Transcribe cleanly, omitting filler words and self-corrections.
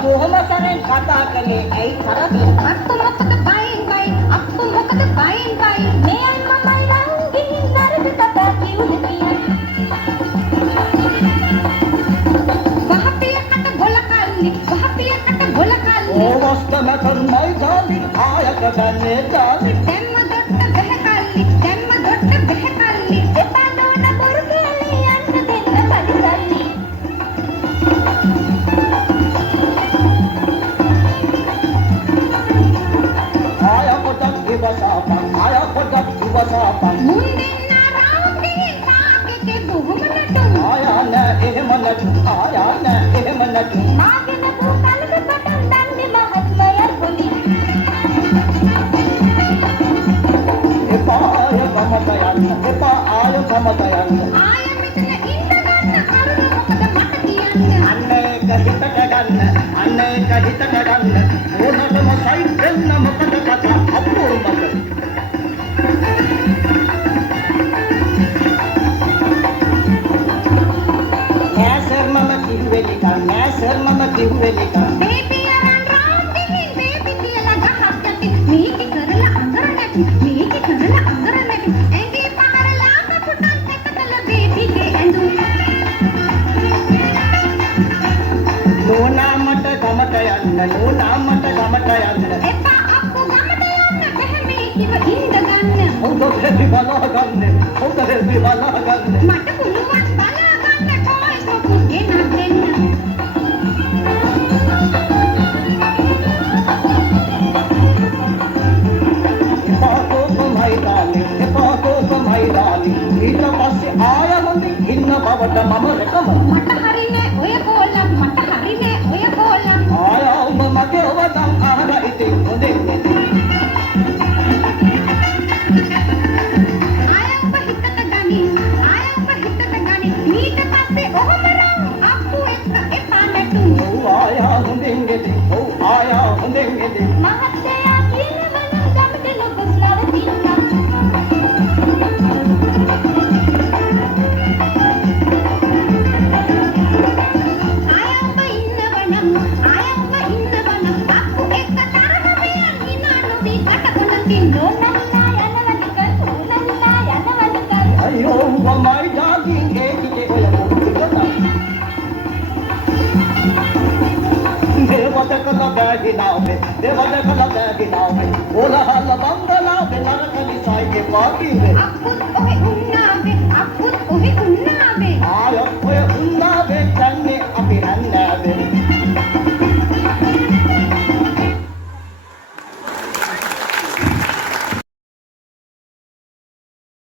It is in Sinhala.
කොහොම සරෙන් කතා කළේ ඇයි තරති අක්කු මොකද බයින් බයි අක්කු මොකද බයින් බයි මෙයන් මමයි නම් ගිහින් නරක කතා කිව්ද කියන්න වහපියකට බොල කල්ලි ඕවස්තම කර්මයි ගාලි ආයක ගන්නේ ගාලි දැම්ම දොට්ට බැහැ කල්ලි එපා නෝන බොරු කියලා යන්න දෙන්න පරිසල්ලි මුන්දෙන්න රාවුගේ මාගෙට බොහොම නටුම් ආයා නෑ එහෙම නටුම් මාගෙන පුතලක පටන් දන්නේ මහත්මය පොලි එපා ආය කමත යන්න ආය මෙතන ඉන්න ගන්න කරුණ මොකද මට කියන්න අන්න ඒක හිතට ගන්න ඕනටම සයිඩ් දෙන්න මොකද කතා අපෝ මට නෑ සර් මම කිව්වේ නිකන් බේබි අරන් රාම් ගිහින් බේබි කියලා ගහක් යටි මේක කරලා අඟර නැති ඇඟේ පහරලා කපුටන් එකතල බේබිගේ ඇඳුම් නෝනා මට ගමට යන්න එපා අප්පු ගමට යන්න බැහැ මේ කිව ඉඳ ගන්න හොඳ දෙවි බලාගන්න මට පුළුවන් බලාගන්න ටොයිස් මොකුත් ගෙනත් දෙන්න ඊට පස්සේ ආය හොඳින් ඉන්න බවට මම රැකම මට හරිනේ ඔය කෝලම් ආය ඔබ මගේ ඔබතන් අහන ඉතින් හොඳින් ආය ඔබ හිතට ගනි ඊට පස්සේ ඔහොම රම් අප්පු එක්ක එපා නැටුම් ආය හොඳින් ගෙදී මහත්තයා කියනවනම් ගමට ලොකස් නවතින්න ආය ඔබ ඉන්නවනම් අප්පු එක්ක තරම මෙයන් හිනා නොවී කටකොලකින් නෝනල්ලා යනවනිකන් අයියෝ මමයි ඩාගින් ඒකිට ඔය මොකද දේවද කළ බෑගිනාවේ ඕලහල්ල බංගලාවේ නරක නිසායිගේ පාටිවේ අප්පුත් ඔහෙ උන්නාවේ